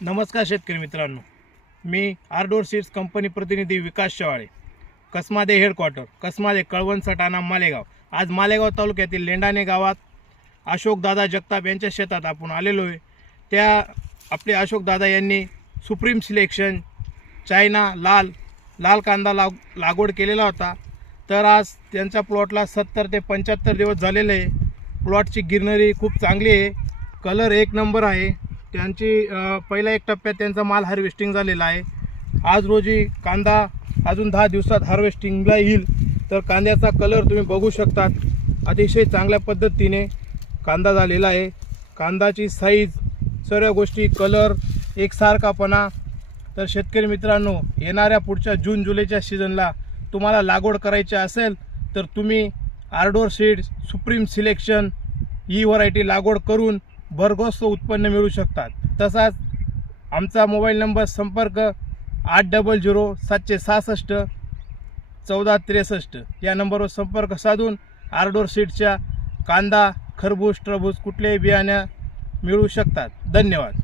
नमस्कार शेतकरी मित्रांनो. मी आरडोर सीड्स कंपनी प्रतिनिधी विकास शेवाळे. कसमादे हेडक्वार्टर कसमादे कळवण सटाणा मालेगाव. आज मालेगाव तालुक्यातील लेंडाणे गावात अशोकदादा जगताप यांच्या शेतात आपण आलेलो आहे. त्या आपले अशोकदादा यांनी सुप्रीम सिलेक्शन चायना लाल लाल कांदा लाग लागवड केलेला होता. तर आज त्यांच्या प्लॉटला सत्तर ते पंच्याहत्तर दिवस झालेले आहे. प्लॉटची गिरनरी खूप चांगली आहे. कलर एक नंबर आहे. त्यांची पहिल्या एक टप्प्यात त्यांचा माल हार्वेस्टिंग झालेला आहे. आज रोजी कांदा अजून दहा दिवसात हार्वेस्टिंगला येईल. तर कांद्याचा कलर तुम्ही बघू शकतात. अतिशय चांगल्या पद्धतीने कांदा झालेला आहे. कांदाची साईज सर्व गोष्टी कलर एकसारखापणा. तर शेतकरी मित्रांनो येणाऱ्या पुढच्या जून जुलैच्या सीझनला तुम्हाला लागवड करायची असेल तर तुम्ही आर्डोर सीड्स सुप्रीम सिलेक्शन ही व्हरायटी लागवड करून भरघोस उत्पन्न मिळू शकतात. तसाच आमचा मोबाईल नंबर संपर्क आठ डबल झिरो सातशे सहासष्ट चौदा त्रेसष्ट या नंबरवर संपर्क साधून आरडोर सीटच्या कांदा खरबूज टरबूज कुठलेही बियाण्या मिळू शकतात. धन्यवाद.